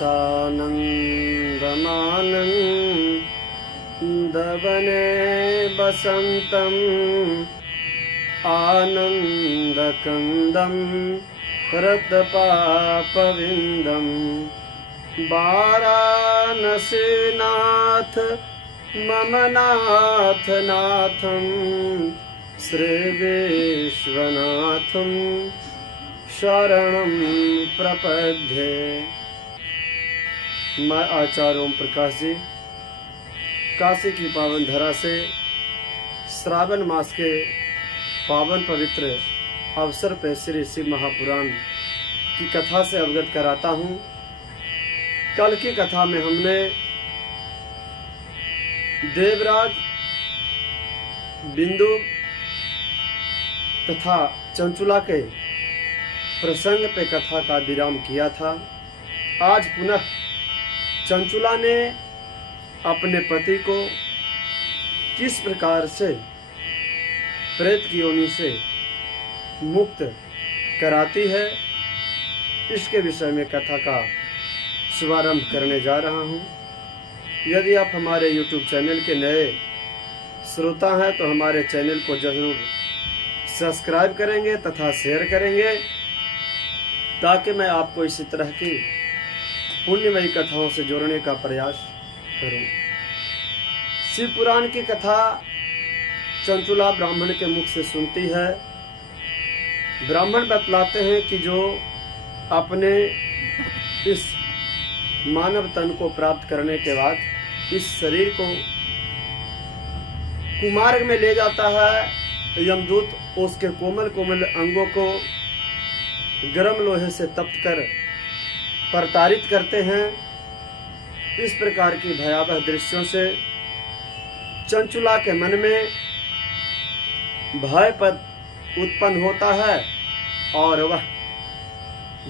सानन्दमानन्दवने वसन्तम् आनन्दकन्दं रतपापविन्दम् वाराणसीनाथ मम नाथ नाथं श्रीविश्वनाथं शरणं प्रपद्ये। मैं आचार्य ओम प्रकाश जी काशी की पावन धरा से श्रावण मास के पावन पवित्र अवसर पर श्री शिव महापुराण की कथा से अवगत कराता हूँ। कल की कथा में हमने देवराज बिंदु तथा चंचुला के प्रसंग पे कथा का विराम किया था। आज पुनः चंचुला ने अपने पति को किस प्रकार से प्रेत की योनि से मुक्त कराती है, इसके विषय में कथा का शुभारंभ करने जा रहा हूँ। यदि आप हमारे YouTube चैनल के नए श्रोता हैं तो हमारे चैनल को जरूर सब्सक्राइब करेंगे तथा शेयर करेंगे, ताकि मैं आपको इसी तरह की पुण्यमयी कथाओं से जोड़ने का प्रयास करूं। शिव पुराण की कथा चंचुला ब्राह्मण के मुख से सुनती है। ब्राह्मण बतलाते हैं कि जो अपने इस मानव तन को प्राप्त करने के बाद इस शरीर को कुमार्ग में ले जाता है, यमदूत उसके कोमल कोमल अंगों को गर्म लोहे से तप्त कर प्रताड़ित करते हैं। इस प्रकार की भयावह दृश्यों से चंचुला के मन में भय उत्पन्न होता है और वह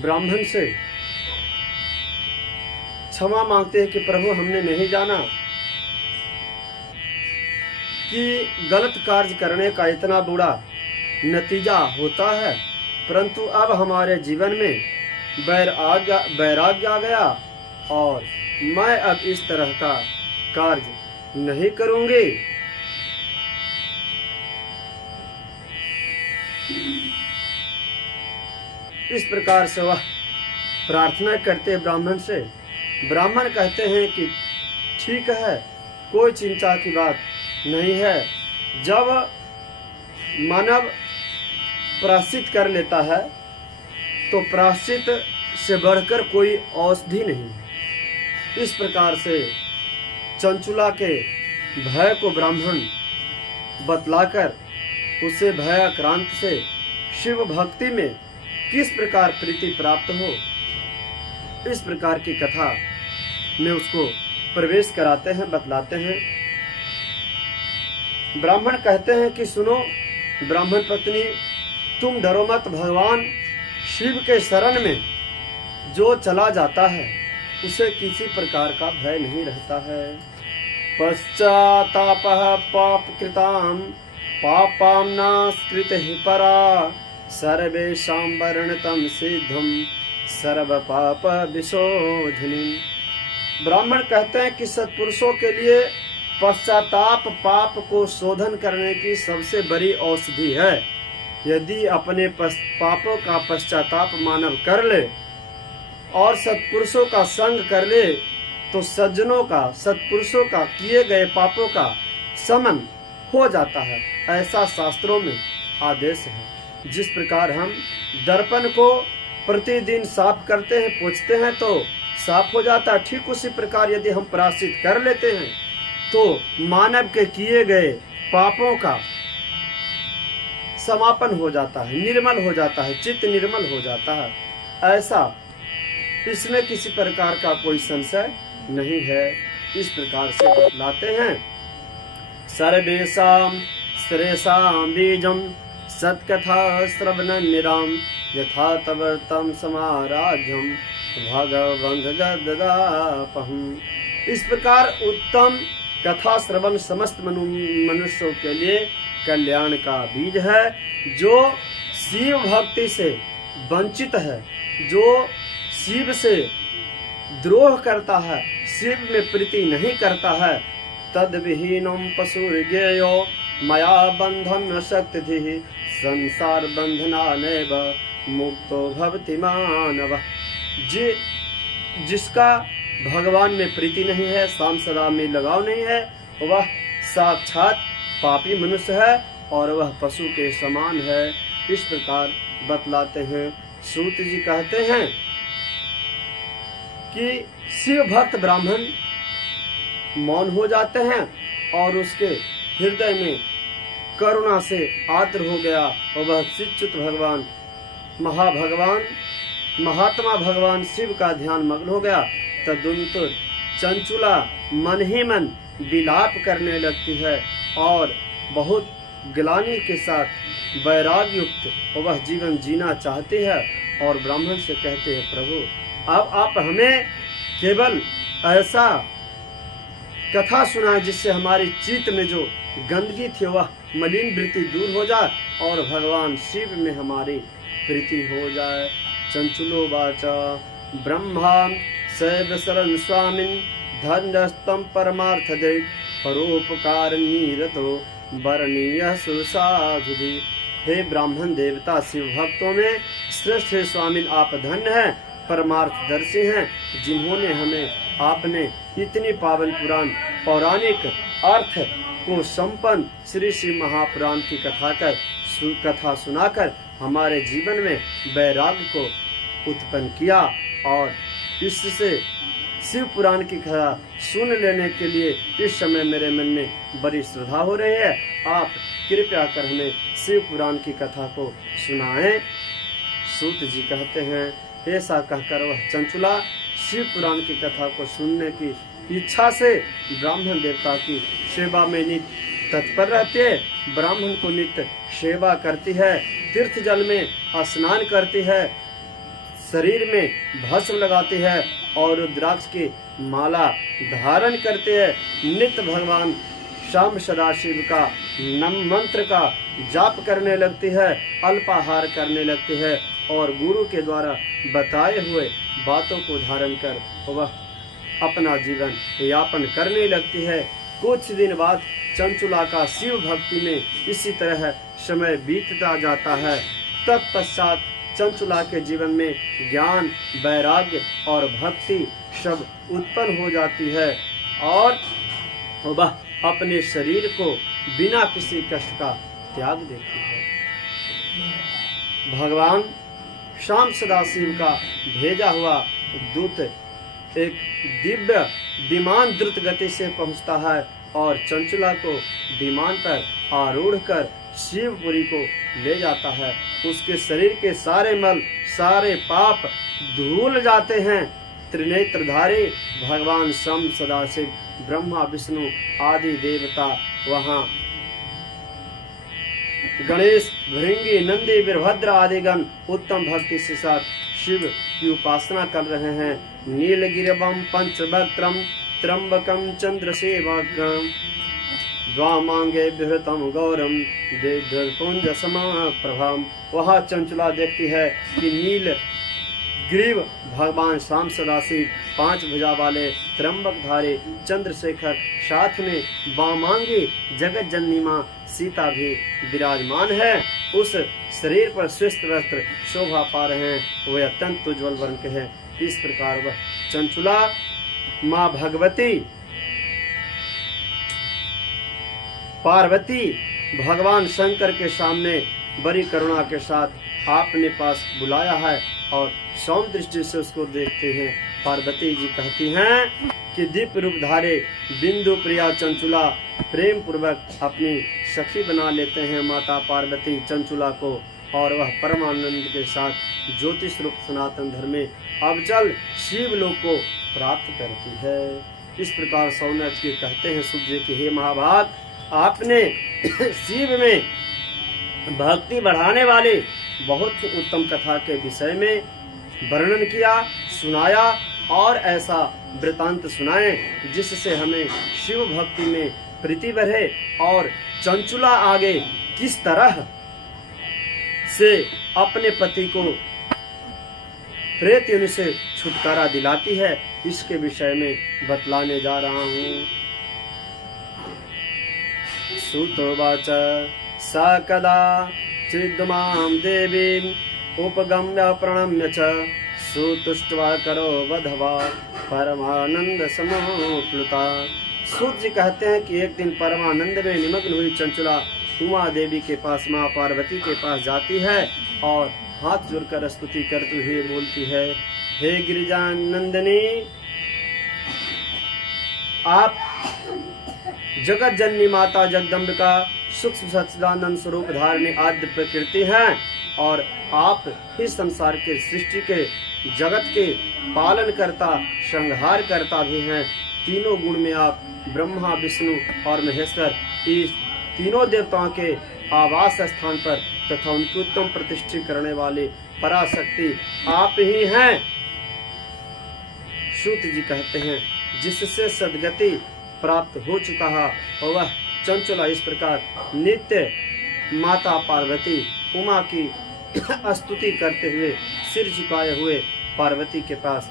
ब्राह्मण से क्षमा मांगते हैं कि प्रभु, हमने नहीं जाना कि गलत कार्य करने का इतना बुरा नतीजा होता है, परंतु अब हमारे जीवन में वैराग्य आ गया और मैं अब इस तरह का कार्य नहीं करूंगी। इस प्रकार से वह प्रार्थना करते ब्राह्मण से। ब्राह्मण कहते हैं कि ठीक है, कोई चिंता की बात नहीं है। जब मानव प्रायश्चित कर लेता है तो प्रायश्चित से बढ़कर कोई औषधि नहीं। इस प्रकार से चंचुला के भय को ब्राह्मण बतलाकर उसे भयाक्रांत से शिव भक्ति में किस प्रकार प्रीति प्राप्त हो, इस प्रकार की कथा में उसको प्रवेश कराते हैं, बतलाते हैं। ब्राह्मण कहते हैं कि सुनो ब्राह्मण पत्नी, तुम डरो मत। भगवान शिव के शरण में जो चला जाता है उसे किसी प्रकार का भय नहीं रहता है। पश्चातापः पाप कृताम पापाम नास्कृतिः परा सर्वेषां वर्णितं सिद्धं सर्व पाप विशोधिनी। ब्राह्मण कहते हैं कि सत्पुरुषों के लिए पश्चाताप पाप को शोधन करने की सबसे बड़ी औषधि है। यदि अपने पापों का पश्चाताप मानव कर ले और सत्पुरुषों का संग कर ले तो सज्जनों का, सत्पुरुषों का किए गए पापों का शमन हो जाता है, ऐसा शास्त्रों में आदेश है। जिस प्रकार हम दर्पण को प्रतिदिन साफ करते हैं, पोंछते हैं तो साफ हो जाता है, ठीक उसी प्रकार यदि हम प्रायश्चित कर लेते हैं तो मानव के किए गए पापों का समापन हो जाता है, निर्मल हो जाता है, चित्त निर्मल हो जाता है। ऐसा इसमें किसी प्रकार का कोई संशय नहीं है। इस प्रकार से बतलाते हैं। सर्वेषां श्रेयसां बीजं सत्कथा श्रवणं निराम यथा तवर्तं समाराध्यं भगवन्धगदापहम्। इस प्रकार उत्तम कथा श्रवण समस्त मनुष्यों के लिए कल्याण का बीज है। जो शिव भक्ति से वंचित है, जो शिव से द्रोह करता है, शिव में प्रीति नहीं करता है, तद विहीनम पशुर्गेयो मया बंधन शक्ति संसार बंधना नैव मुक्तो भवति मानव। जिसका भगवान में प्रीति नहीं है, शाम सदा में लगाव नहीं है, वह साक्षात पापी मनुष्य है और वह पशु के समान है। इस प्रकार बतलाते हैं। सूत जी कहते हैं कि शिव भक्त ब्राह्मण मौन हो जाते हैं और उसके हृदय में करुणा से आर्द्र हो गया और वह चिच्युत भगवान महात्मा भगवान शिव का ध्यान मग्न हो गया। तदुंतु चंचुला मन ही मन विलाप करने लगती है और बहुत ग्लानि के साथ वैराग्य युक्त वह जीवन जीना चाहती है और ब्राह्मण से कहते हैं, प्रभु अब आप हमें केवल ऐसा कथा सुनाए जिससे हमारी चित्त में जो गंदगी थी वह मलिन वृत्ति दूर हो जाए और भगवान शिव में हमारी प्रीति हो जाए। चंचुलो वाचा ब्रह्मा सैव शरण स्वामिन धन्यस्तम परमार्थ दे परोपकार नीरतो वरणीय सुसाधुधि। हे ब्राह्मण देवता शिव भक्तों में श्रेष्ठ स्वामिन आप धन्य हैं, परमार्थदर्शी हैं, जिन्होंने हमें आपने इतनी पावन पुराण पौराणिक अर्थ को संपन्न श्री शिव महापुराण की कथा सुनाकर हमारे जीवन में वैराग्य को उत्पन्न किया और इससे शिव पुराण की कथा सुन लेने के लिए इस समय मेरे मन में बड़ी श्रद्धा हो रही है। आप कृपया कर हमें शिव पुराण की कथा को सुनाएं। सूत जी कहते हैं, ऐसा कहकर वह चंचुला शिव पुराण की कथा को सुनने की इच्छा से ब्राह्मण देवता की सेवा में नित्य तत्पर रहती है। ब्राह्मण को नित्य सेवा करती है, तीर्थ जल में स्नान करती है, शरीर में भस्म लगाती है और रुद्राक्ष की माला धारण करते हैं। नित्य भगवान शाम सदाशिव का नम मंत्र का जाप करने लगती है, अल्पाहार करने लगती है और गुरु के द्वारा बताए हुए बातों को धारण कर वह अपना जीवन यापन करने लगती है। कुछ दिन बाद चंचुला का शिव भक्ति में इसी तरह समय बीतता जाता है। तत्पश्चात चंचुला के जीवन में ज्ञान, वैराग्य और भक्ति सब उत्पन्न हो जाती है और वह अपने शरीर को बिना किसी कष्ट का त्याग देती है। भगवान शाम सदाशिव का भेजा हुआ दूत एक दिव्य विमान द्रुत गति से पहुंचता है और चंचुला को विमान पर आरूढ़ कर शिवपुरी को ले जाता है। उसके शरीर के सारे मल, सारे पाप धुल जाते हैं। त्रिनेत्रधारी भगवान शम सदाशिव, ब्रह्मा विष्णु आदि देवता वहाँ गणेश, भृंगी, नंदी, वीरभद्र आदि गण उत्तम भक्ति के साथ शिव की उपासना कर रहे हैं। नीलगिरिवम पंचवक्त्रम त्र्यंबकम चंद्रसेवकम द्वामांगे विहृतम गौरम देवपुंज समाप्रभम। वह चंचुला देखती है कि नील ग्रीव भगवान शाम सदाशिव, 5 भुजा वाले त्र्यंबकधारी चंद्रशेखर, साथ में वामांगी जगत जननी मां सीता भी विराजमान है। उस शरीर पर श्रेष्ठ वस्त्र शोभा पा रहे हैं, वे अत्यंत उज्ज्वल वर्ण के हैं। इस प्रकार वह चंचुला माँ भगवती पार्वती भगवान शंकर के सामने बड़ी करुणा के साथ आपने पास बुलाया है और सौम दृष्टि से उसको देखते हैं। पार्वती जी कहती हैं कि दीप रूप धारे बिंदु प्रिया चंचुला प्रेम पूर्वक अपनी सखी बना लेते हैं माता पार्वती चंचुला को और वह परमानंद के साथ ज्योतिष रूप सनातन धर्म में अविचल शिव लोक को प्राप्त करती है। इस प्रकार सौनक जी कहते हैं सूर्य के, हे महाभाग, आपने शिव में भक्ति बढ़ाने वाले बहुत ही उत्तम कथा के विषय में वर्णन किया, सुनाया और ऐसा वृतांत सुनाए जिससे हमें शिव भक्ति में प्रीति बढ़े और चंचुला आगे किस तरह से अपने पति को प्रेत योनि से छुटकारा दिलाती है, इसके विषय में बतलाने जा रहा हूँ। सुतोवाच सा कदा चिद्मां देवीं उपगम्य प्रणम्य च सुतुष्ट्वा करो वधवा परमानंद समोप्लुता। सूत जी कहते हैं कि एक दिन परमानंद में निमग्न हुई चंचुला उमा देवी के पास, माँ पार्वती के पास जाती है और हाथ जोड़कर स्तुति करते हुए बोलती है, हे गिरिजानंदिनी, आप जगत जननी माता जगदम्बिका सूक्ष्म सच्चिदानंद स्वरूप धारिणी आद्य प्रकृति हैं और आप इस संसार के सृष्टि के जगत के पालन करता संहार करता भी हैं। तीनों गुण में आप ब्रह्मा विष्णु और महेश्वर इस तीनों देवताओं के आवास स्थान पर तथा उनकी उत्तम प्रतिष्ठित करने वाले पराशक्ति आप ही हैं। सूत जी कहते हैं, जिससे सद्गति प्राप्त हो चुका है और वह चंचुला इस प्रकार नित्य माता पार्वती उमा की स्तुति करते हुए सिर झुकाए हुए पार्वती के पास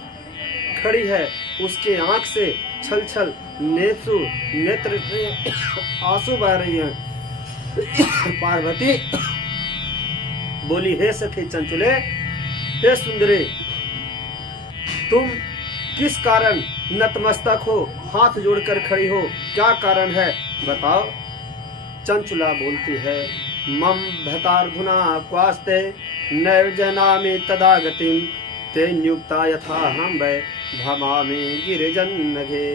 खड़ी है। उसके आंख से छल छल नेत्र आंसू बह रही हैं। पार्वती बोली, हे सखी चंचुले, हे सुंदरी, तुम किस कारण नतमस्तक हो, हाथ जोड़कर खड़ी हो, क्या कारण है बताओ। चंचुला बोलती है, मम भतार्धुना क्वास्ते नैव जनामि तदा गतिम ते नियुक्ता यथा हम वै भमामि गिरिजन्नघे।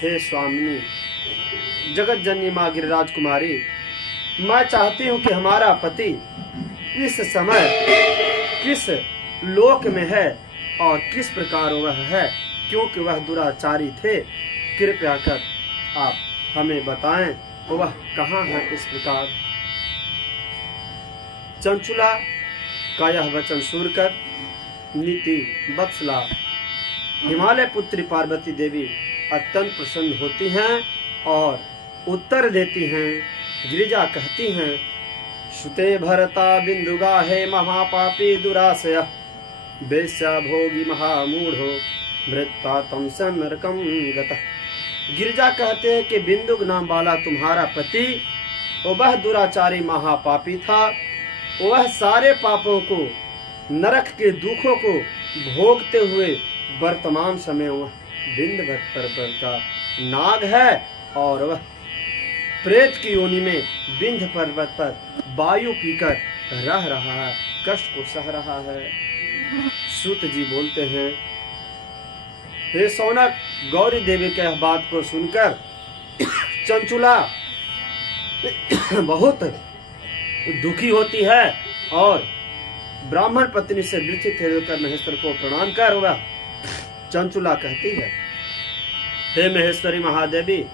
हे स्वामिनी जगत जननी माँ गिरिराज कुमारी, मैं चाहती हूँ कि हमारा पति इस समय किस लोक में है और किस प्रकार वह है, क्योंकि वह दुराचारी थे। कृपया कर आप हमें बताएं वह कहाँ है। इस प्रकार चंचुला का यह वचन सुनकर नीति बत्सला हिमालय पुत्री पार्वती देवी अत्यंत प्रसन्न होती हैं और उत्तर देती हैं। गिरिजा कहती हैं, श्रुते भरता बिंदुगा हे महापापी दुराशय वेश्या भोगी महामूढ़ो मृत्ता तम स नरकम गतः। गिरिजा कहते हैं कि बिंदुक नाम वाला तुम्हारा पति वह दुराचारी महापापी था। वह सारे पापों को, नरक के दुखों को भोगते हुए वर्तमान समय वह विंध्य पर्वत का नाग है और वह प्रेत की योनि में विंध्य पर्वत पर वायु पीकर रह रहा है, कष्ट को सह रहा है। सूत जी बोलते हैं, हे सौनक, गौरी देवी के बात को सुनकर चंचुला बहुत दुखी होती है और ब्राह्मण पत्नी से वृथित होकर महेश्वर को प्रणाम कर वह चंचुला कहती है, हे महेश्वरी महादेवी,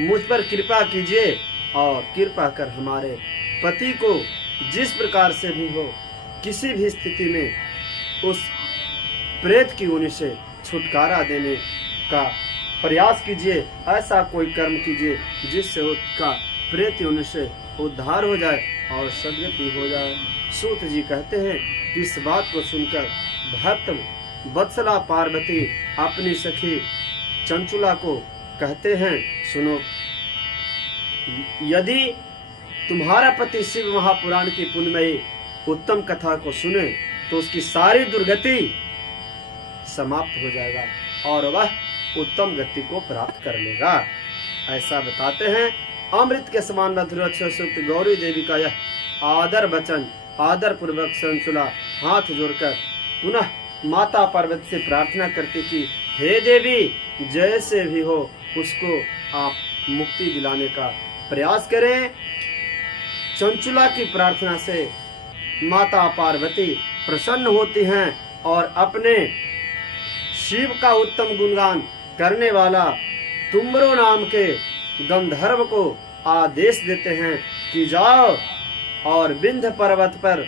मुझ पर कृपा कीजिए और कृपा कर हमारे पति को जिस प्रकार से भी हो, किसी भी स्थिति में उस प्रेत की योनि से छुटकारा देने का प्रयास कीजिए। ऐसा कोई कर्म कीजिए जिससे उसका प्रेत योनि से उद्धार हो जाए और सद्गति हो जाए। सूत जी कहते हैं कि इस बात को सुनकर भक्त वत्सला पार्वती अपनी सखी चंचुला को कहते हैं, सुनो, यदि तुम्हारा पति शिव महापुराण की पुण्यमयी उत्तम कथा को सुने तो उसकी सारी दुर्गति समाप्त हो जाएगा और वह उत्तम गति को प्राप्त कर लेगा। ऐसा बताते हैं। अमृत के समान मधुर सूक्त गौरी देवी का यह आदर वचन आदर पूर्वक चंचुला हाथ जोड़कर पुनः माता पार्वती से प्रार्थना करती कि हे देवी, जैसे भी हो उसको आप मुक्ति दिलाने का प्रयास करें। चंचुला की प्रार्थना से माता पार्वती प्रसन्न होती हैं और अपने शिव का उत्तम गुणगान करने वाला तुम्बरो नाम के गंधर्व को आदेश देते हैं कि जाओ और विंध्य पर्वत पर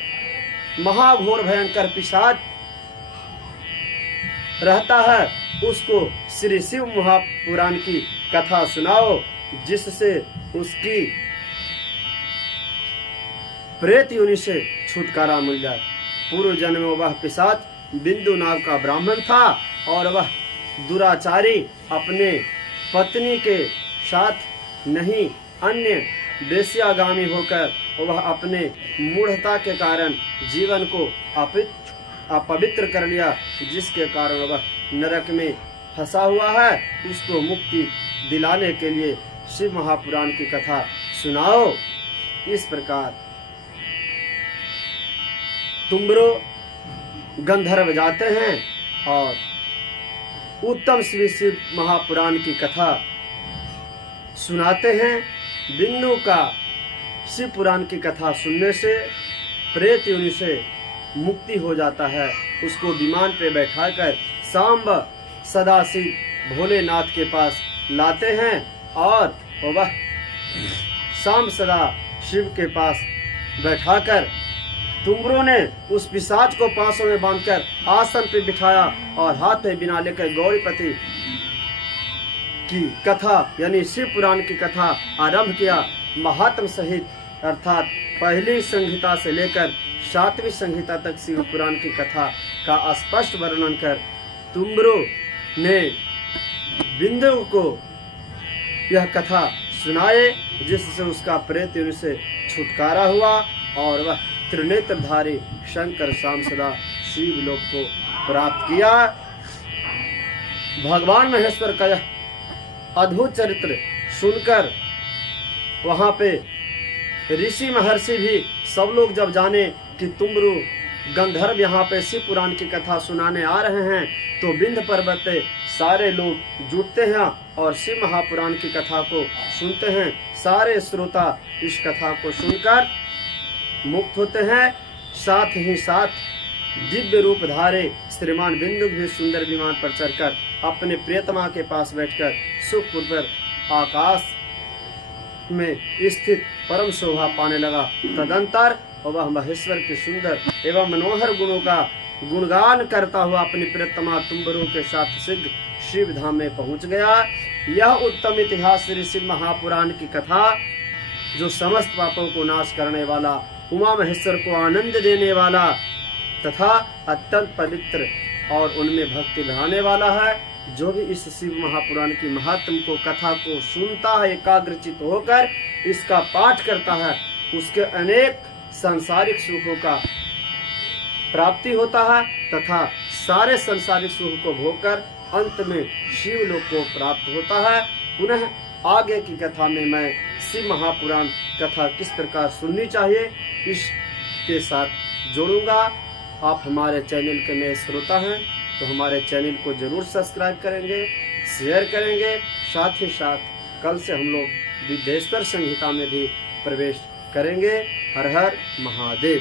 महाघोर भयंकर पिशाच रहता है, उसको श्री शिव महापुराण की कथा सुनाओ, जिससे उसकी प्रेत योनि से छुटकारा मिल जाए। पूर्व जन्म में वह पिशाच बिंदु नाम का ब्राह्मण था और वह दुराचारी अपने पत्नी के साथ नहीं अन्य वेश्यागामी होकर वह अपने मूढ़ता के कारण जीवन को अपवित्र कर लिया, जिसके कारण वह नरक में फंसा हुआ है। उसको मुक्ति दिलाने के लिए शिव महापुराण की कथा सुनाओ। इस प्रकार तुम्बरो गंधर्व जाते हैं और उत्तम श्री शिव महापुराण की कथा सुनाते हैं। बिन्नू का शिव पुराण की कथा सुनने से प्रेत योनि से मुक्ति हो जाता है। उसको विमान पे बैठाकर सांब सदाशिव भोलेनाथ के पास लाते हैं और वह सांब सदा शिव के पास बैठाकर तुम्बरों ने उस पिशाच को पांसों में बांधकर आसन पे बिठाया और हाथ में बिना लेकर गौरीपति की कथा यानी शिव पुराण की कथा आरंभ किया। महात्म सहित अर्थात पहली संहिता से लेकर 7वीं संहिता तक शिव पुराण की कथा का स्पष्ट वर्णन कर तुम्बरों ने बिंदु को यह कथा सुनाए, जिससे उसका प्रेत योनि से छुटकारा हुआ और वह त्रिनेत्रधारी शंकर सांसदा शिव लोक को प्राप्त किया। भगवान महेश्वर का यह अद्भुत चरित्र सुनकर वहां पे ऋषि महर्षि भी सब लोग जब जाने कि तुम्बरु गंधर्व यहाँ पे शिव पुराण की कथा सुनाने आ रहे हैं, तो विंध्य पर्वत पे सारे लोग जुटते हैं और शिव महापुराण की कथा को सुनते हैं। सारे श्रोता इस कथा को सुनकर मुक्त होते हैं। साथ ही साथ दिव्य रूप धारे श्रीमान बिंदु भी सुंदर विमान पर चढ़कर अपने प्रियतमा के पास बैठकर सुखपूर्वक आकाश में स्थित परम शोभा पाने लगा। तदंतर वह महेश्वर के सुंदर एवं मनोहर गुणों का गुणगान करता हुआ अपनी प्रियतमा तुम्बरों के साथ शीघ्र शिव धाम में पहुंच गया। यह उत्तम इतिहास श्री शिव महापुराण की कथा, जो समस्त पापों को नाश करने वाला, उमा महेश्वर को आनंद देने वाला तथा अत्यंत पवित्र और उनमें भक्ति बढ़ाने वाला है। जो भी इस शिव महापुराण की महात्म को कथा को सुनता है, एकाग्रचित होकर इसका पाठ करता है, उसके अनेक सांसारिक सुखों का प्राप्ति होता है तथा सारे सांसारिक सुख को भोगकर अंत में शिव लोक को प्राप्त होता है। पुनः आगे की कथा में मैं शिव महापुराण कथा किस प्रकार सुननी चाहिए इसके साथ जोड़ूंगा। आप हमारे चैनल के नए श्रोता हैं तो हमारे चैनल को जरूर सब्सक्राइब करेंगे, शेयर करेंगे। साथ ही साथ कल से हम लोग विदेश्वर संहिता में भी प्रवेश करेंगे। हर हर महादेव।